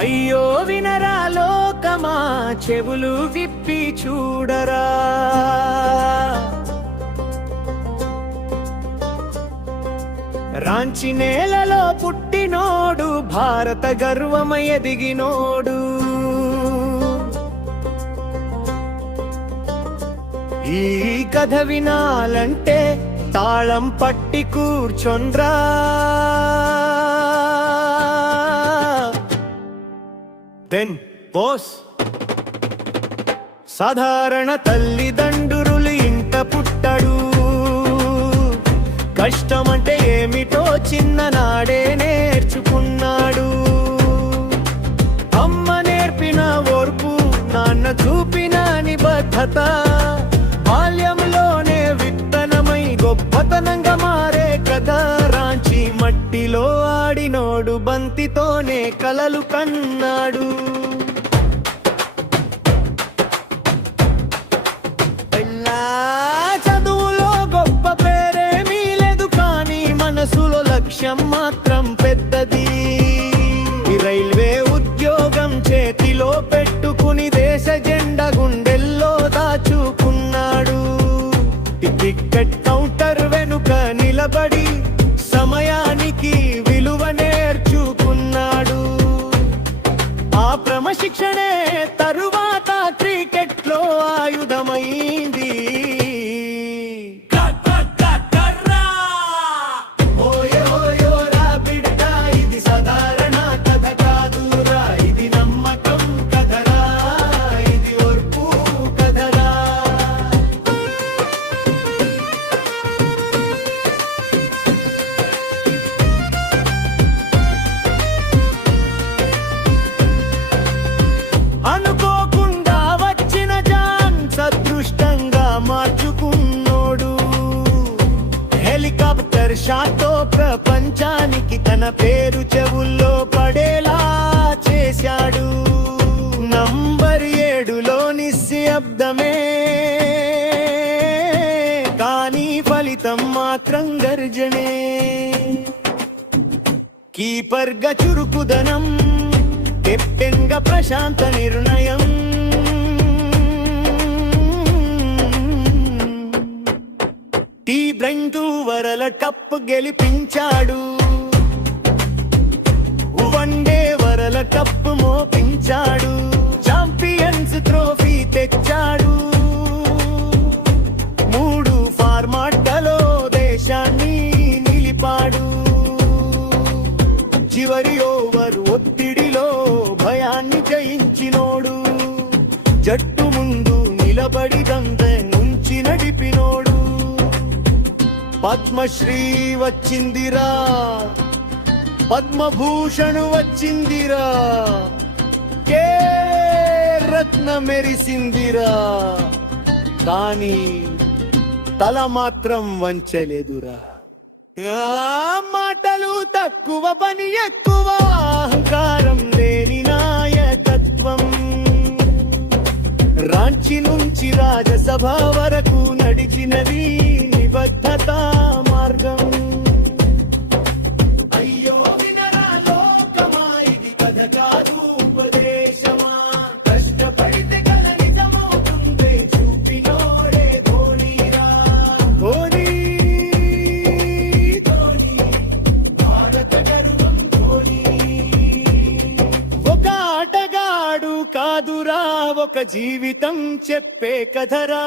అయ్యో వినరా లోకమా, చెవులు విప్పి చూడరా. రాంచి నేలలో పుట్టినోడు, భారత గర్వమై ఎదిగినోడు. ఈ కథ వినాలంటే తాళం పట్టి కూర్చొండ్రా. దెన్ పోస్ సాధారణ తల్లిదండ్రులు ఇంట పుట్టడు. కష్టమంటే ఏమిటో చిన్ననాడే నేర్చుకున్నాడు. అమ్మ నేర్పిన ఓర్పు, నాన్న చూపిన నిబద్ధత బాల్యంలోనే విత్తనమై గొప్పతనంగా మారే కదా. రాంచి మట్టిలో ఆడినోడు, బంతితోనే కలలు కన్నాడు. చదువులో గొప్ప పేరేమీ లేదు, కానీ మనసులో లక్ష్యం మాత్రం పెద్దది. రైల్వే ఉద్యోగం చేతిలో పెట్టుకుని దేశ జెండా గుండెల్లో దాచుకున్నాడు. టికెట్ కౌంటర్ వెనుక నిలబడి సమయానికి విలువ నేర్చుకున్నాడు. ఆ క్రమశిక్షణే తరువాత క్రికెట్లో ఆయుధమైంది. హెలికాప్టర్ షాట్తో ప్రపంచానికి తన పేరు చెవుల్లో పడేలా చేశాడు. నంబర్ 7లో నిశ్శబ్దమే, కానీ ఫలితం మాత్రం గర్జనే. కీపర్గా చురుకుదనం, కెప్టెన్గా ప్రశాంత నిర్ణయం. టీ20 వరల్డ్ కప్ గెలిపించాడు. వన్డే వరల్డ్ కప్ మోపించాడు. ఛాంపియన్స్ ట్రోఫీ తెచ్చాడు. 3 ఫార్మాట్లలో దేశాన్ని నిలిపాడు. చివరి ఓవర్ ఒత్తిడిలో భయాన్ని జయించినోడు. జట్టు ముందు నిలబడి దండె నుంచి నడిపినోడు. పద్మశ్రీ వచ్చిందిరా, పద్మభూషణ్ వచ్చిందిరా, కే రత్న మెరిసిందిరా, కానీ తల మాత్రం వంచలేదురా. మాటలు తక్కువ, పని ఎక్కువ, అహంకారం లేని నాయకత్వం. రాంచి నుంచి రాజ్యసభ వరకు నడిచినది నిబద్ధత మార్గం. అయ్యో వినరా లోకమా, ఇది కథ కాదు ఉపదేశమా. కష్టపడితే కల నిజమవుతుంది, చూపినోడే ధోనీరా. ధోనీ ధోనీ, భారత గర్వం ధోనీ. ఒక ఆటగాడు కాదురా, ఒక జీవితం చెప్పే కథరా.